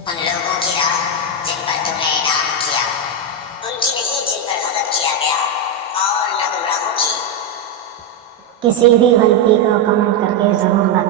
उन लोगों की राह जिन पर तुमने इनाम किया, उनकी नहीं जिन पर गज़ब किया गया, और न गुमराहों की। किसी بھی غلطی کو کمنٹ کر کے ضرور بتائیں.